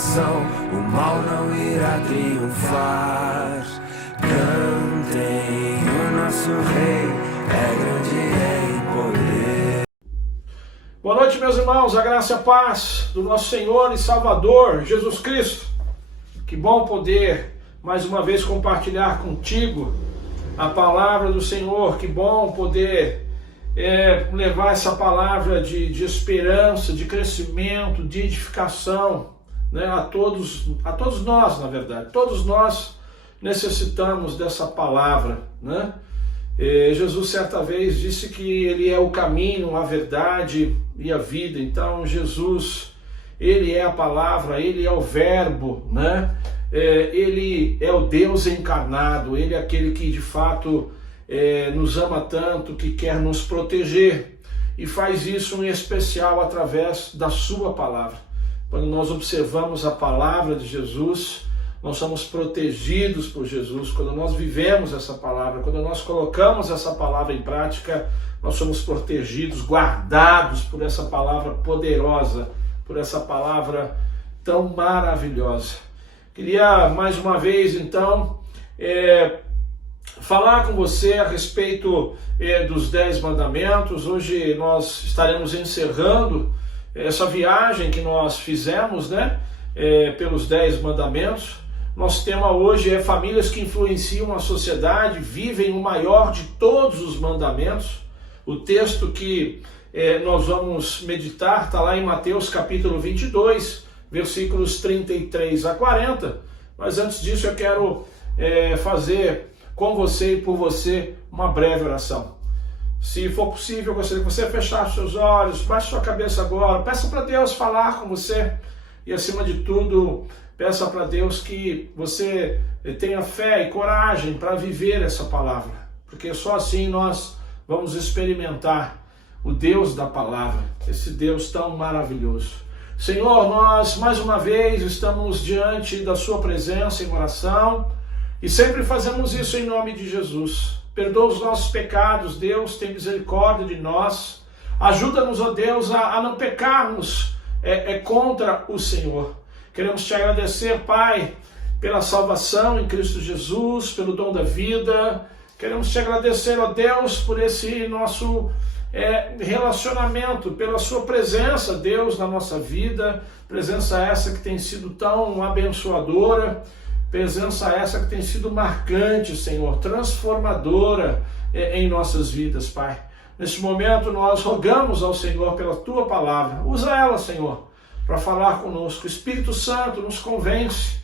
salvação, o mal não irá triunfar. Cantem, o nosso Rei é grande em poder. Boa noite, meus irmãos, a graça e a paz do nosso Senhor e Salvador, Jesus Cristo. Que bom poder, mais uma vez, compartilhar contigo a palavra do Senhor. Que bom poder levar essa palavra de esperança, de crescimento, de edificação, né, a todos nós, na verdade. Todos nós necessitamos dessa palavra, né? Jesus certa vez disse que Ele é o caminho, a verdade e a vida. Então Jesus, Ele é a palavra, Ele é o verbo, né? Ele é o Deus encarnado, Ele é aquele que de fato nos ama tanto, que quer nos proteger, e faz isso em especial através da sua palavra. Quando nós observamos a palavra de Jesus, nós somos protegidos por Jesus. Quando nós vivemos essa palavra, quando nós colocamos essa palavra em prática, nós somos protegidos, guardados por essa palavra poderosa, por essa palavra tão maravilhosa. Queria mais uma vez, então, falar com você a respeito dos 10 mandamentos. Hoje nós estaremos encerrando essa viagem que nós fizemos, né, pelos 10 mandamentos. Nosso tema hoje é famílias que influenciam a sociedade, vivem o maior de todos os mandamentos. O texto que nós vamos meditar está lá em Mateus capítulo 22, versículos 33 a 40. Mas antes disso eu quero fazer com você e por você uma breve oração. Se for possível, eu gostaria que você fechasse seus olhos, baixe sua cabeça agora, peça para Deus falar com você e, acima de tudo, peça para Deus que você tenha fé e coragem para viver essa palavra, porque só assim nós vamos experimentar o Deus da palavra, esse Deus tão maravilhoso. Senhor, nós mais uma vez estamos diante da sua presença em oração e sempre fazemos isso em nome de Jesus. Perdoa os nossos pecados, Deus, tem misericórdia de nós. Ajuda-nos, ó Deus, a não pecarmos contra o Senhor. Queremos te agradecer, Pai, pela salvação em Cristo Jesus, pelo dom da vida. Queremos te agradecer, ó Deus, por esse nosso relacionamento, pela sua presença, Deus, na nossa vida. Presença essa que tem sido tão abençoadora. Presença essa que tem sido marcante, Senhor, transformadora em nossas vidas, Pai. Neste momento nós rogamos ao Senhor pela Tua palavra. Usa ela, Senhor, para falar conosco. O Espírito Santo nos convence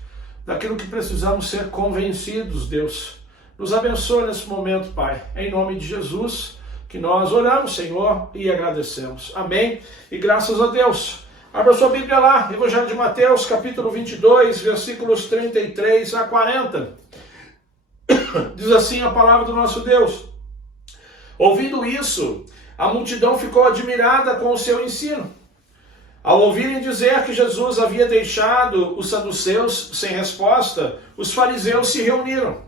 daquilo que precisamos ser convencidos, Deus. Nos abençoe nesse momento, Pai. Em nome de Jesus, que nós oramos, Senhor, e agradecemos. Amém. E graças a Deus. Abra sua Bíblia lá, Evangelho de Mateus, capítulo 22, versículos 33 a 40. Diz assim a palavra do nosso Deus. Ouvindo isso, a multidão ficou admirada com o seu ensino. Ao ouvirem dizer que Jesus havia deixado os saduceus sem resposta, os fariseus se reuniram.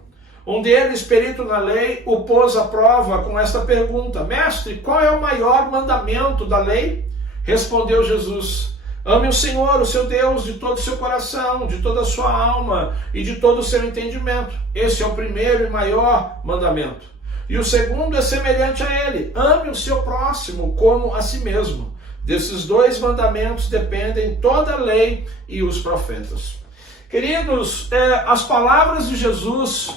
Um deles, perito na lei, o pôs à prova com esta pergunta: Mestre, qual é o maior mandamento da lei? Respondeu Jesus: Ame o Senhor, o seu Deus, de todo o seu coração, de toda a sua alma e de todo o seu entendimento. Esse é o primeiro e maior mandamento. E o segundo é semelhante a ele: ame o seu próximo como a si mesmo. Desses 2 mandamentos dependem toda a lei e os profetas. Queridos, as palavras de Jesus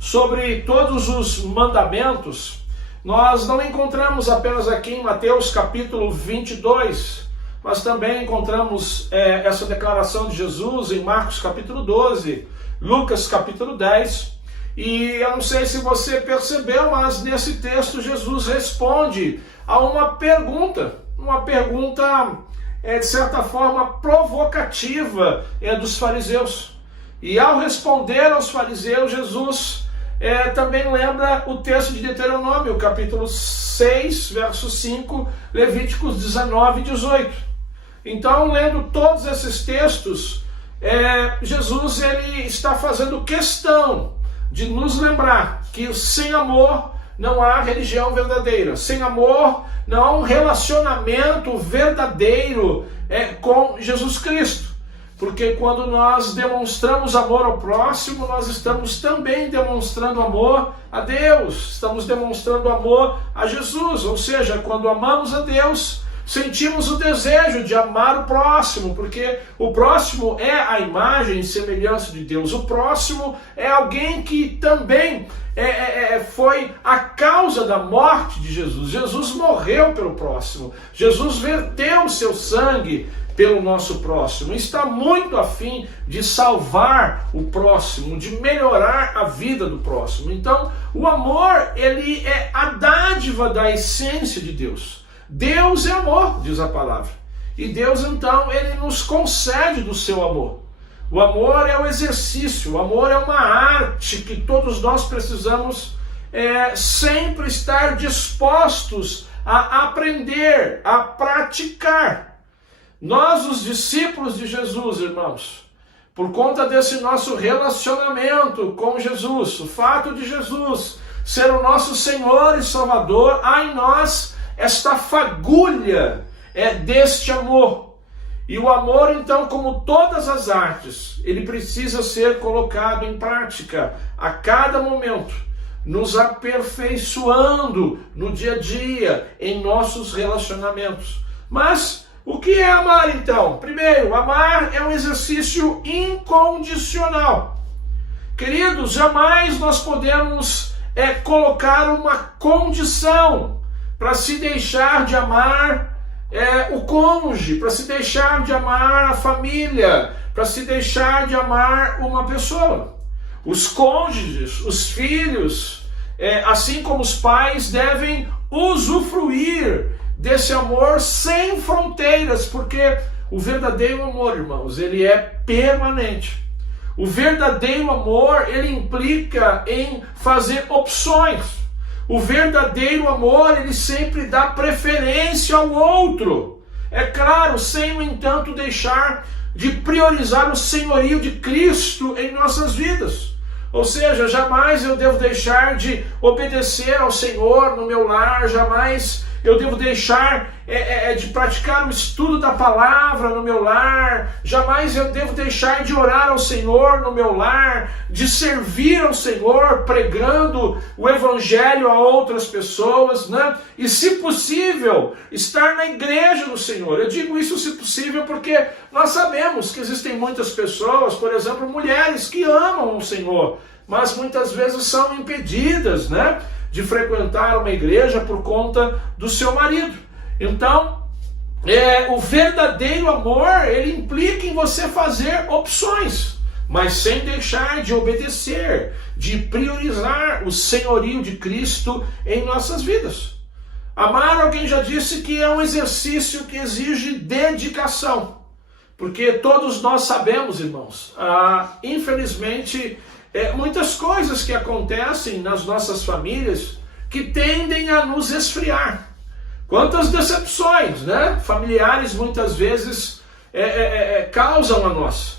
sobre todos os mandamentos, nós não encontramos apenas aqui em Mateus capítulo 22, mas também encontramos essa declaração de Jesus em Marcos capítulo 12, Lucas capítulo 10, e eu não sei se você percebeu, mas nesse texto Jesus responde a uma pergunta de certa forma provocativa dos fariseus. E ao responder aos fariseus, Jesus também lembra o texto de Deuteronômio, capítulo 6, verso 5, Levíticos 19 e 18. Então, lendo todos esses textos, Jesus ele está fazendo questão de nos lembrar que sem amor não há religião verdadeira. Sem amor não há um relacionamento verdadeiro com Jesus Cristo. porque quando nós demonstramos amor ao próximo, nós estamos também demonstrando amor a Deus, estamos demonstrando amor a Jesus, ou seja, quando amamos a Deus, sentimos o desejo de amar o próximo, porque o próximo é a imagem e semelhança de Deus, o próximo é alguém que também foi a causa da morte de Jesus. Jesus morreu pelo próximo, Jesus verteu o seu sangue pelo nosso próximo, está muito afim de salvar o próximo, de melhorar a vida do próximo. Então, o amor, ele é a dádiva da essência de Deus. Deus é amor, diz a palavra. E Deus, então, ele nos concede do seu amor. O amor é o exercício, o amor é uma arte que todos nós precisamos sempre estar dispostos a aprender, a praticar. Nós, os discípulos de Jesus, irmãos, por conta desse nosso relacionamento com Jesus, o fato de Jesus ser o nosso Senhor e Salvador, há em nós esta fagulha deste amor. E o amor, então, como todas as artes, ele precisa ser colocado em prática a cada momento, nos aperfeiçoando no dia a dia, em nossos relacionamentos. Mas o que é amar, então? Primeiro, amar é um exercício incondicional. Queridos, jamais nós podemos colocar uma condição para se deixar de amar o cônjuge, para se deixar de amar a família, para se deixar de amar uma pessoa. Os cônjuges, os filhos, assim como os pais, devem usufruir desse amor sem fronteiras, porque o verdadeiro amor, irmãos, ele é permanente. O verdadeiro amor, ele implica em fazer opções. O verdadeiro amor, ele sempre dá preferência ao outro. É claro, sem, no entanto, deixar de priorizar o senhorio de Cristo em nossas vidas. Ou seja, jamais eu devo deixar de obedecer ao Senhor no meu lar, jamais eu devo deixar de praticar o estudo da palavra no meu lar, jamais eu devo deixar de orar ao Senhor no meu lar, de servir ao Senhor pregando o Evangelho a outras pessoas, né? E, se possível, estar na igreja do Senhor. Eu digo isso se possível porque nós sabemos que existem muitas pessoas, por exemplo, mulheres que amam o Senhor, mas muitas vezes são impedidas, né, de frequentar uma igreja por conta do seu marido. Então, o verdadeiro amor, ele implica em você fazer opções, mas sem deixar de obedecer, de priorizar o senhorio de Cristo em nossas vidas. Amar, alguém já disse que é um exercício que exige dedicação, porque todos nós sabemos, irmãos, infelizmente, muitas coisas que acontecem nas nossas famílias que tendem a nos esfriar. Quantas decepções, né? Familiares muitas vezes causam a nós.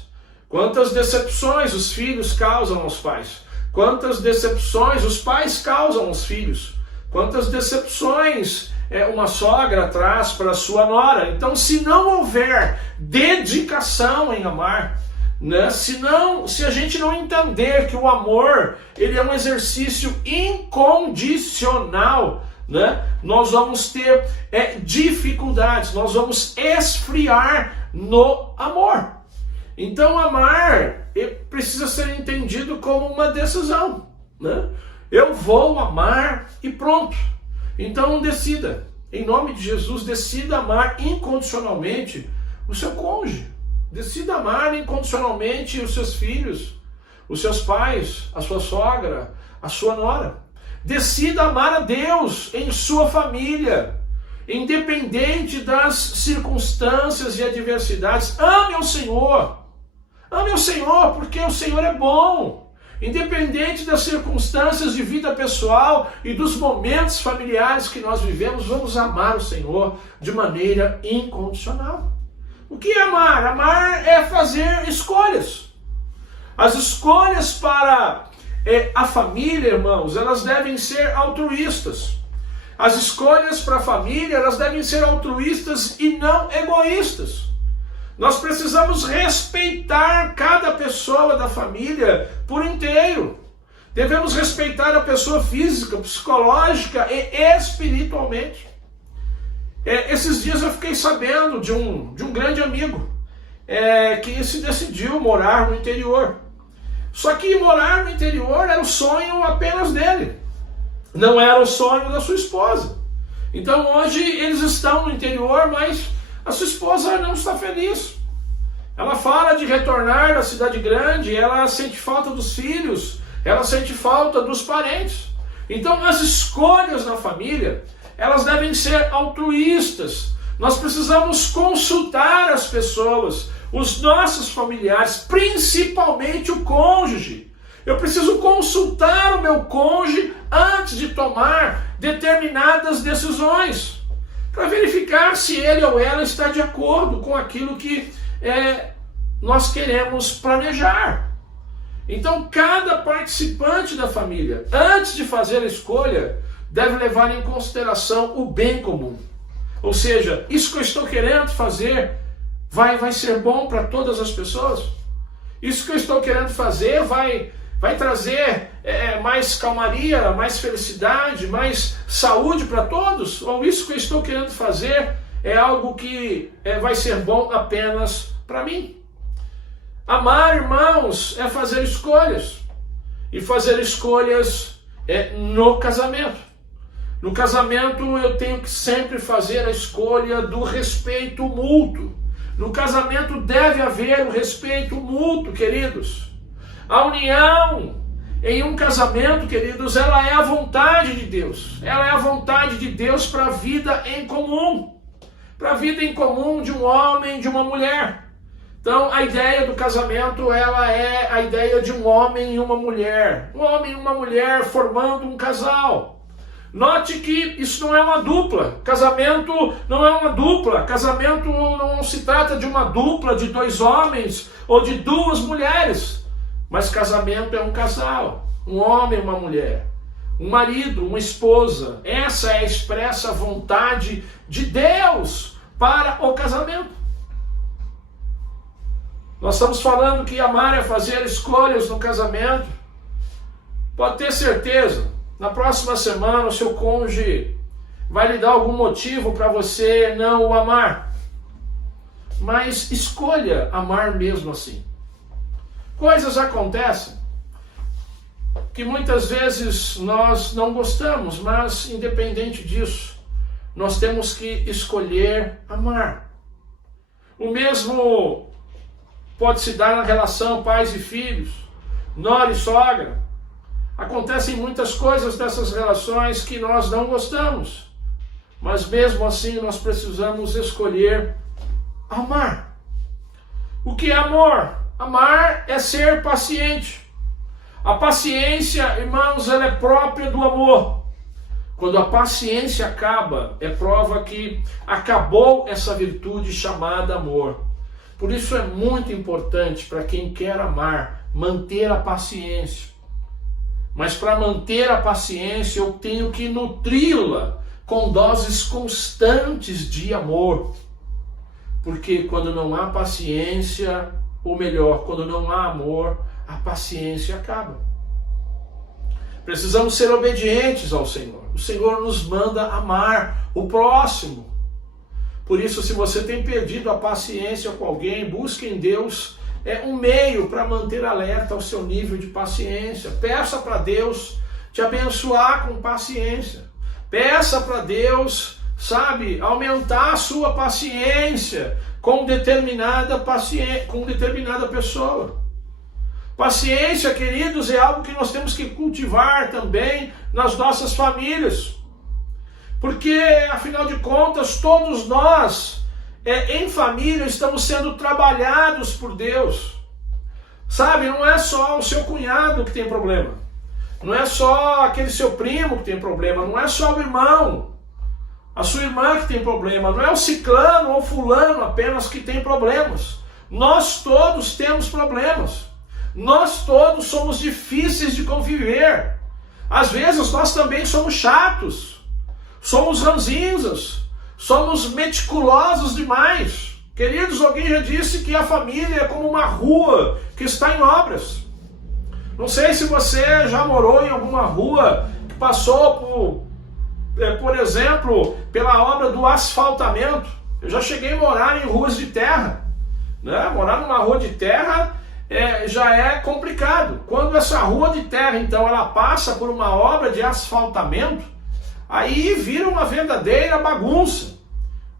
Quantas decepções os filhos causam aos pais. Quantas decepções os pais causam aos filhos. Quantas decepções uma sogra traz para a sua nora. Então, se não houver dedicação em amar, né? Se a gente não entender que o amor, ele é um exercício incondicional, né? Nós vamos ter dificuldades, nós vamos esfriar no amor. Então, amar precisa ser entendido como uma decisão, né? Eu vou amar e pronto. Então, decida, em nome de Jesus, decida amar incondicionalmente o seu cônjuge. Decida amar incondicionalmente os seus filhos, os seus pais, a sua sogra, a sua nora. Decida amar a Deus em sua família, independente das circunstâncias e adversidades. Ame ao Senhor. Ame ao Senhor, porque o Senhor é bom. Independente das circunstâncias de vida pessoal e dos momentos familiares que nós vivemos, vamos amar o Senhor de maneira incondicional. O que é amar? Amar é fazer escolhas. As escolhas para a família, irmãos, elas devem ser altruístas. As escolhas para a família, elas devem ser altruístas e não egoístas. Nós precisamos respeitar cada pessoa da família por inteiro. Devemos respeitar a pessoa física, psicológica e espiritualmente. Esses dias eu fiquei sabendo de um grande amigo que se decidiu morar no interior. Só que morar no interior era o sonho apenas dele. Não era o sonho da sua esposa. Então hoje eles estão no interior, mas a sua esposa não está feliz. Ela fala de retornar à cidade grande, ela sente falta dos filhos, ela sente falta dos parentes. Então as escolhas na família, elas devem ser altruístas. Nós precisamos consultar as pessoas, os nossos familiares, principalmente o cônjuge. Eu preciso consultar o meu cônjuge antes de tomar determinadas decisões, para verificar se ele ou ela está de acordo com aquilo que nós queremos planejar. Então, cada participante da família, antes de fazer a escolha, deve levar em consideração o bem comum. Ou seja, isso que eu estou querendo fazer vai ser bom para todas as pessoas? Isso que eu estou querendo fazer vai trazer mais calmaria, mais felicidade, mais saúde para todos? Ou isso que eu estou querendo fazer é algo que vai ser bom apenas para mim? Amar, irmãos, é fazer escolhas. E fazer escolhas no casamento. No casamento eu tenho que sempre fazer a escolha do respeito mútuo. No casamento deve haver o respeito mútuo, queridos. A união em um casamento, queridos, ela é a vontade de Deus. Ela é a vontade de Deus para a vida em comum. Para a vida em comum de um homem e de uma mulher. Então, a ideia do casamento, ela é a ideia de um homem e uma mulher. Um homem e uma mulher formando um casal. Note que isso não é uma dupla. Casamento não é uma dupla. Casamento não se trata de uma dupla de dois homens ou de duas mulheres. Mas casamento é um casal. Um homem e uma mulher. Um marido, uma esposa. Essa é a expressa vontade de Deus para o casamento. Nós estamos falando que amar é fazer escolhas no casamento. Pode ter certeza, na próxima semana o seu cônjuge vai lhe dar algum motivo para você não o amar. Mas escolha amar mesmo assim. Coisas acontecem que muitas vezes nós não gostamos, mas independente disso, nós temos que escolher amar. O mesmo pode se dar na relação pais e filhos, nora e sogra. Acontecem muitas coisas dessas relações que nós não gostamos, mas mesmo assim nós precisamos escolher amar. O que é amor? Amar é ser paciente. A paciência, irmãos, ela é própria do amor. Quando a paciência acaba, é prova que acabou essa virtude chamada amor. Por isso é muito importante para quem quer amar, manter a paciência. Mas para manter a paciência, eu tenho que nutri-la com doses constantes de amor. Porque quando não há paciência, ou melhor, quando não há amor, a paciência acaba. Precisamos ser obedientes ao Senhor. O Senhor nos manda amar o próximo. Por isso, se você tem perdido a paciência com alguém, busque em Deus um meio para manter alerta o seu nível de paciência. Peça para Deus te abençoar com paciência. Peça para Deus, aumentar a sua paciência com determinada pessoa. Paciência, queridos, é algo que nós temos que cultivar também nas nossas famílias. Porque, afinal de contas, todos nós, em família, estamos sendo trabalhados por Deus. Não é só o seu cunhado que tem problema. Não é só aquele seu primo que tem problema. Não é só o irmão, a sua irmã que tem problema. Não é o ciclano ou fulano apenas que tem problemas. Nós todos temos problemas. Nós todos somos difíceis de conviver. Às vezes nós também somos chatos. Somos ranzinzas, somos meticulosos demais. Queridos, alguém já disse que a família é como uma rua que está em obras. Não sei se você já morou em alguma rua que passou por exemplo, pela obra do asfaltamento. Eu já cheguei a morar em ruas de terra, né? Morar numa rua de terra já é complicado. Quando essa rua de terra, então, ela passa por uma obra de asfaltamento, aí vira uma verdadeira bagunça,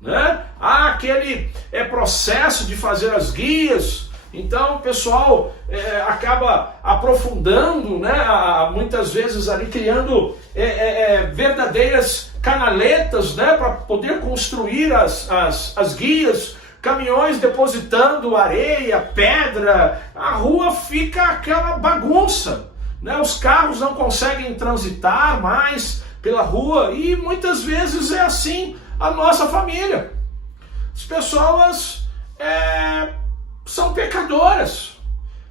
né? Há aquele processo de fazer as guias. Então o pessoal acaba aprofundando, né? Muitas vezes ali criando verdadeiras canaletas, né? Para poder construir as guias, caminhões depositando areia, pedra, a rua fica aquela bagunça, né? Os carros não conseguem transitar mais pela rua e muitas vezes é assim a nossa família. As pessoas são pecadoras.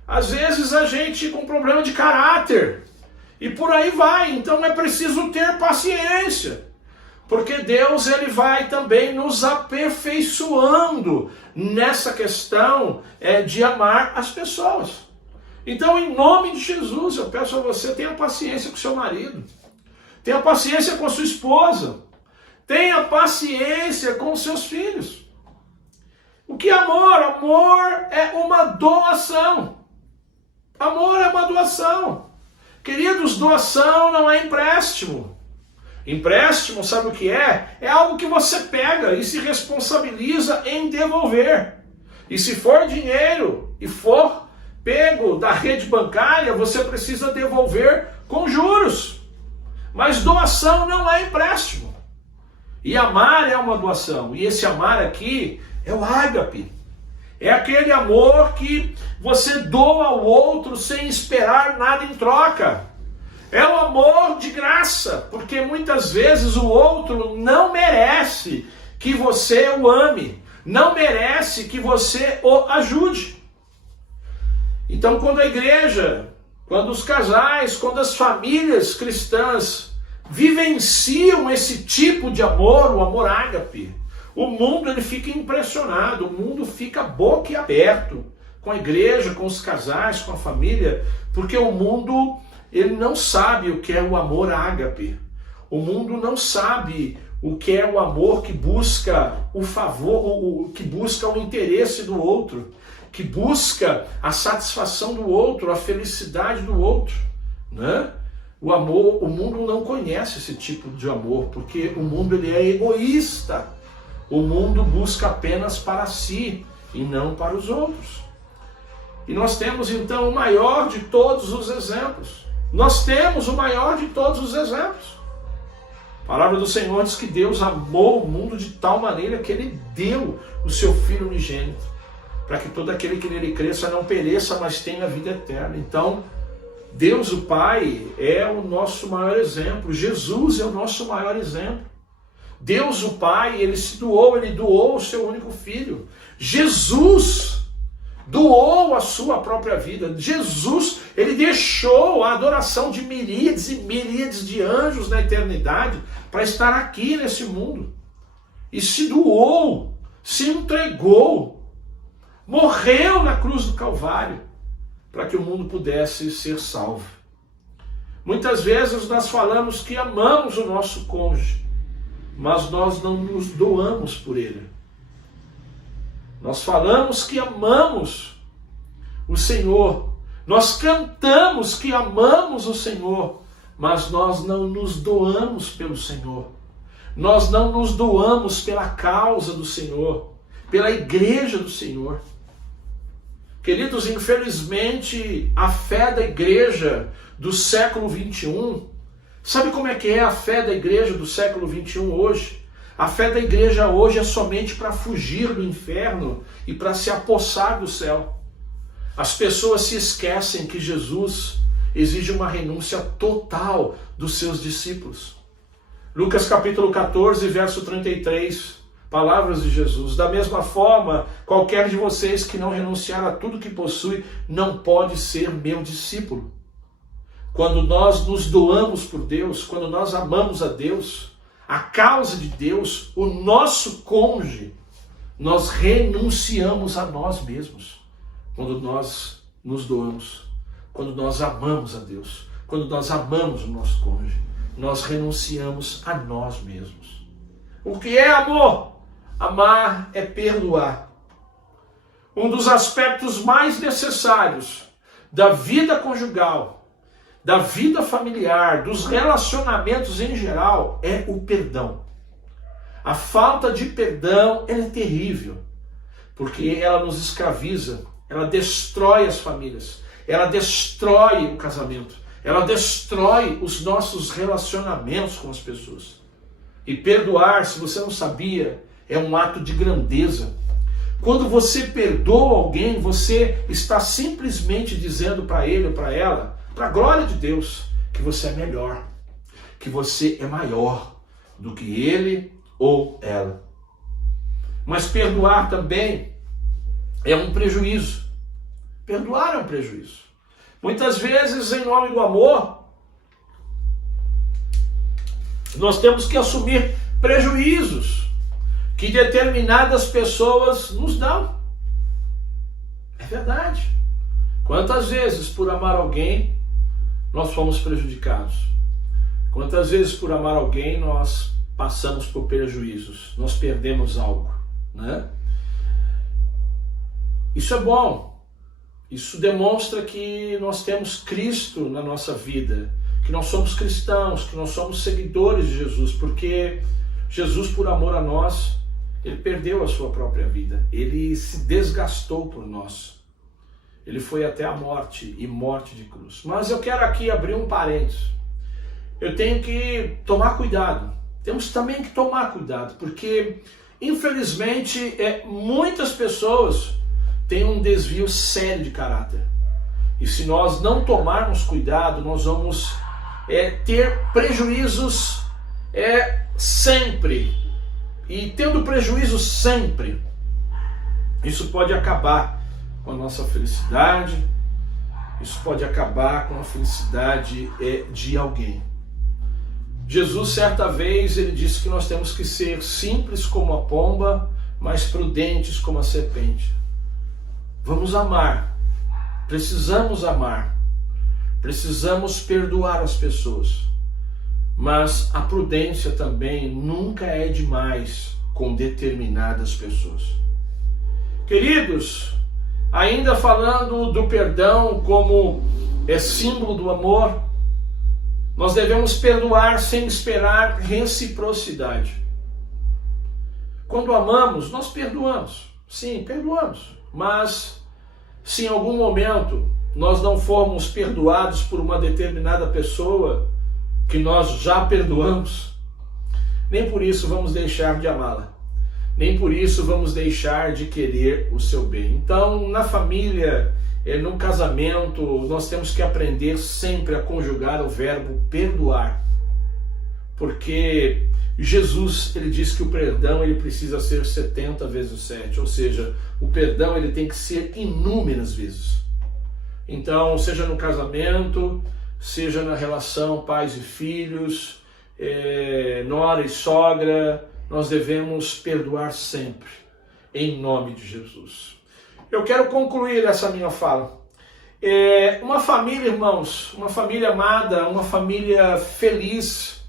Às vezes a gente com problema de caráter e por aí vai. Então é preciso ter paciência, porque Deus ele vai também nos aperfeiçoando nessa questão de amar as pessoas. Então, em nome de Jesus, eu peço a você, tenha paciência com seu marido, tenha paciência com a sua esposa, tenha paciência com os seus filhos. O que é amor? Amor é uma doação. Amor é uma doação. Queridos, doação não é empréstimo. Empréstimo, sabe o que é? É algo que você pega e se responsabiliza em devolver. E se for dinheiro e for pego da rede bancária, você precisa devolver com juros. Mas doação não é empréstimo. E amar é uma doação. E esse amar aqui é o ágape. É aquele amor que você doa ao outro sem esperar nada em troca. É o amor de graça, porque muitas vezes o outro não merece que você o ame, não merece que você o ajude. Então, quando a igreja, quando os casais, quando as famílias cristãs vivenciam esse tipo de amor, o amor ágape, o mundo ele fica impressionado, o mundo fica boquiaberto com a igreja, com os casais, com a família, porque o mundo ele não sabe o que é o amor ágape. O mundo não sabe o que é o amor que busca o favor, que busca o interesse do outro, que busca a satisfação do outro, a felicidade do outro, né? O amor, o mundo não conhece esse tipo de amor, porque o mundo ele é egoísta. O mundo busca apenas para si e não para os outros. E nós temos então o maior de todos os exemplos. Nós temos o maior de todos os exemplos. A palavra do Senhor diz que Deus amou o mundo de tal maneira que Ele deu o seu Filho unigênito, para que todo aquele que nele cresça não pereça, mas tenha vida eterna. Então, Deus o Pai é o nosso maior exemplo. Jesus é o nosso maior exemplo. Deus o Pai, Ele se doou, Ele doou o seu único Filho. Jesus doou a sua própria vida. Jesus, Ele deixou a adoração de miríades e miríades de anjos na eternidade para estar aqui nesse mundo. E se doou, se entregou, morreu na cruz do Calvário para que o mundo pudesse ser salvo. Muitas vezes nós falamos que amamos o nosso cônjuge, mas nós não nos doamos por ele. Nós falamos que amamos o Senhor, nós cantamos que amamos o Senhor, mas nós não nos doamos pelo Senhor. Nós não nos doamos pela causa do Senhor, pela igreja do Senhor. Queridos, infelizmente, a fé da igreja do século 21, sabe como é que é a fé da igreja do século 21 hoje? A fé da igreja hoje é somente para fugir do inferno e para se apossar do céu. As pessoas se esquecem que Jesus exige uma renúncia total dos seus discípulos. Lucas capítulo 14, verso 33, palavras de Jesus. Da mesma forma, qualquer de vocês que não renunciar a tudo que possui, não pode ser meu discípulo. Quando nós nos doamos por Deus, quando nós amamos a Deus, a causa de Deus, o nosso cônjuge, nós renunciamos a nós mesmos quando nós nos doamos, quando nós amamos a Deus, quando nós amamos o nosso cônjuge, nós renunciamos a nós mesmos. O que é amor? Amar é perdoar. Um dos aspectos mais necessários da vida conjugal, da vida familiar, dos relacionamentos em geral, é o perdão. A falta de perdão é terrível, porque ela nos escraviza, ela destrói as famílias, ela destrói o casamento, ela destrói os nossos relacionamentos com as pessoas. E perdoar, se você não sabia, é um ato de grandeza. Quando você perdoa alguém, você está simplesmente dizendo para ele ou para ela, para a glória de Deus, que você é melhor, que você é maior do que ele ou ela. Mas perdoar também é um prejuízo. Perdoar é um prejuízo. Muitas vezes, em nome do amor, nós temos que assumir prejuízos que determinadas pessoas nos dão. É verdade. Quantas vezes, por amar alguém, nós fomos prejudicados? Quantas vezes, por amar alguém, nós passamos por prejuízos? Nós perdemos algo, né? Isso é bom. Isso demonstra que nós temos Cristo na nossa vida, que nós somos cristãos, que nós somos seguidores de Jesus, porque Jesus, por amor a nós, ele perdeu a sua própria vida, ele se desgastou por nós, ele foi até a morte e morte de cruz. Mas eu quero aqui abrir um parênteses. Eu tenho que tomar cuidado, temos também que tomar cuidado, porque infelizmente muitas pessoas têm um desvio sério de caráter, e se nós não tomarmos cuidado, nós vamos ter prejuízos sempre. E tendo prejuízo sempre, isso pode acabar com a nossa felicidade, isso pode acabar com a felicidade de alguém. Jesus, certa vez, ele disse que nós temos que ser simples como a pomba, mas prudentes como a serpente. Vamos amar, precisamos perdoar as pessoas. Mas a prudência também nunca é demais com determinadas pessoas. Queridos, ainda falando do perdão como símbolo do amor, nós devemos perdoar sem esperar reciprocidade. Quando amamos, nós perdoamos. Sim, perdoamos. Mas se em algum momento nós não formos perdoados por uma determinada pessoa que nós já perdoamos, nem por isso vamos deixar de amá-la, nem por isso vamos deixar de querer o seu bem. Então, na família, no casamento, nós temos que aprender sempre a conjugar o verbo perdoar, porque Jesus, ele diz que o perdão ele precisa ser 70 vezes 7, ou seja, o perdão ele tem que ser inúmeras vezes. Então, seja no casamento, seja na relação pais e filhos, nora e sogra, nós devemos perdoar sempre, em nome de Jesus. Eu quero concluir essa minha fala. Uma família, irmãos, uma família amada, uma família feliz,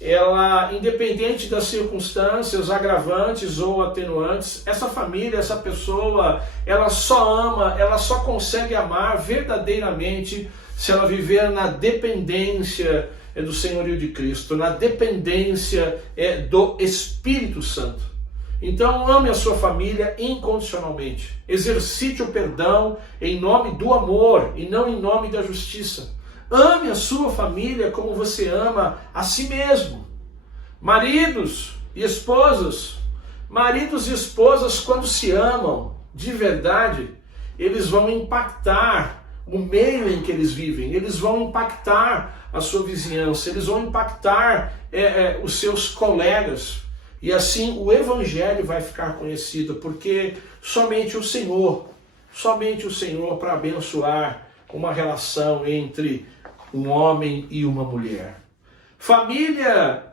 ela, independente das circunstâncias agravantes ou atenuantes, essa família, essa pessoa, ela só ama, ela só consegue amar verdadeiramente se ela viver na dependência do senhorio de Cristo, na dependência do Espírito Santo. Então ame a sua família incondicionalmente, exercite o perdão em nome do amor e não em nome da justiça. Ame a sua família como você ama a si mesmo. Maridos e esposas, quando se amam de verdade, eles vão impactar o meio em que eles vivem, eles vão impactar a sua vizinhança, eles vão impactar os seus colegas, e assim o Evangelho vai ficar conhecido, porque somente o Senhor para abençoar uma relação entre um homem e uma mulher. Famílias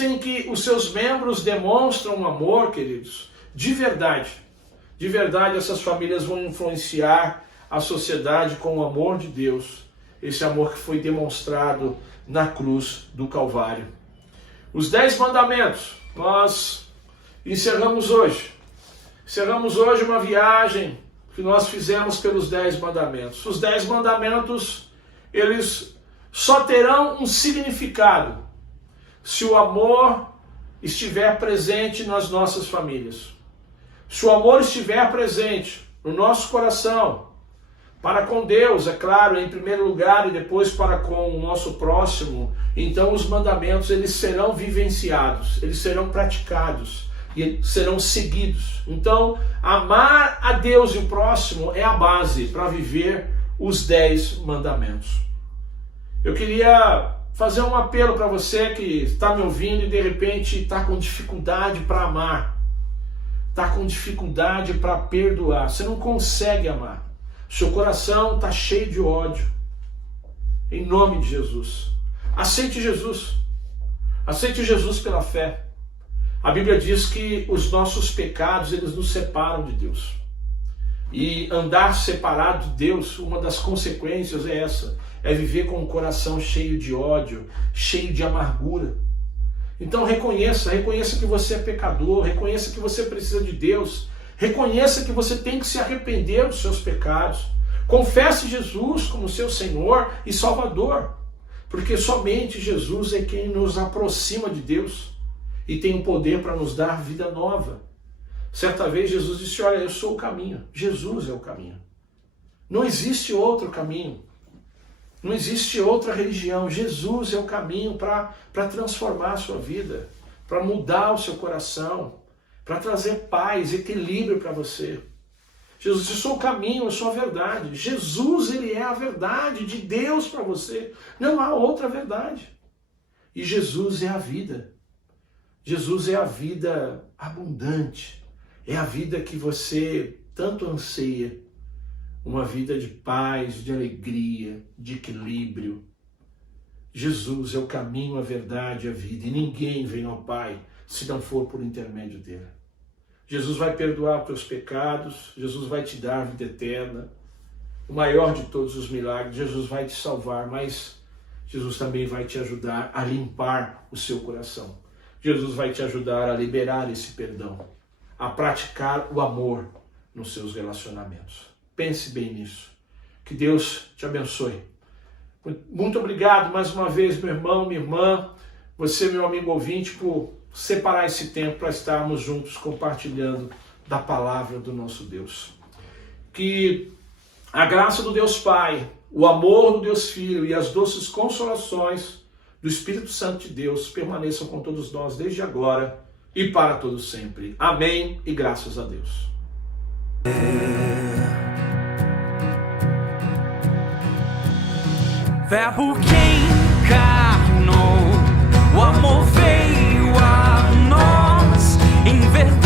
em que os seus membros demonstram amor, queridos, de verdade essas famílias vão influenciar a sociedade com o amor de Deus, esse amor que foi demonstrado na cruz do Calvário. Os 10 mandamentos, nós encerramos hoje uma viagem que nós fizemos pelos 10 mandamentos. Os 10 mandamentos, eles só terão um significado se o amor estiver presente nas nossas famílias. Se o amor estiver presente no nosso coração, para com Deus, é claro, em primeiro lugar, e depois para com o nosso próximo, então os mandamentos eles serão vivenciados, eles serão praticados e serão seguidos. Então, amar a Deus e o próximo é a base para viver os 10 mandamentos. Eu queria fazer um apelo para você que está me ouvindo e de repente está com dificuldade para amar, está com dificuldade para perdoar, você não consegue amar. Seu coração está cheio de ódio. Em nome de Jesus. Aceite Jesus. Aceite Jesus pela fé. A Bíblia diz que os nossos pecados, eles nos separam de Deus. E andar separado de Deus, uma das consequências é essa. É viver com o coração cheio de ódio, cheio de amargura. Então reconheça que você é pecador, reconheça que você precisa de Deus. Reconheça que você tem que se arrepender dos seus pecados. Confesse Jesus como seu Senhor e Salvador. Porque somente Jesus é quem nos aproxima de Deus e tem o poder para nos dar vida nova. Certa vez Jesus disse, olha, eu sou o caminho. Jesus é o caminho. Não existe outro caminho. Não existe outra religião. Jesus é o caminho para transformar a sua vida, para mudar o seu coração, para trazer paz, equilíbrio para você. Jesus disse, eu sou o caminho, eu sou a verdade. Jesus, ele é a verdade de Deus para você. Não há outra verdade. E Jesus é a vida. Jesus é a vida abundante. É a vida que você tanto anseia. Uma vida de paz, de alegria, de equilíbrio. Jesus é o caminho, a verdade e a vida. E ninguém vem ao Pai se não for por intermédio dele. Jesus vai perdoar os teus pecados, Jesus vai te dar vida eterna, o maior de todos os milagres, Jesus vai te salvar, mas Jesus também vai te ajudar a limpar o seu coração. Jesus vai te ajudar a liberar esse perdão, a praticar o amor nos seus relacionamentos. Pense bem nisso. Que Deus te abençoe. Muito obrigado mais uma vez, meu irmão, minha irmã, você, meu amigo ouvinte, por separar esse tempo para estarmos juntos compartilhando da palavra do nosso Deus. Que a graça do Deus Pai, o amor do Deus Filho e as doces consolações do Espírito Santo de Deus permaneçam com todos nós desde agora e para todos sempre. Amém e graças a Deus. Verbo que encarnou, o amor veio a nós em verdade.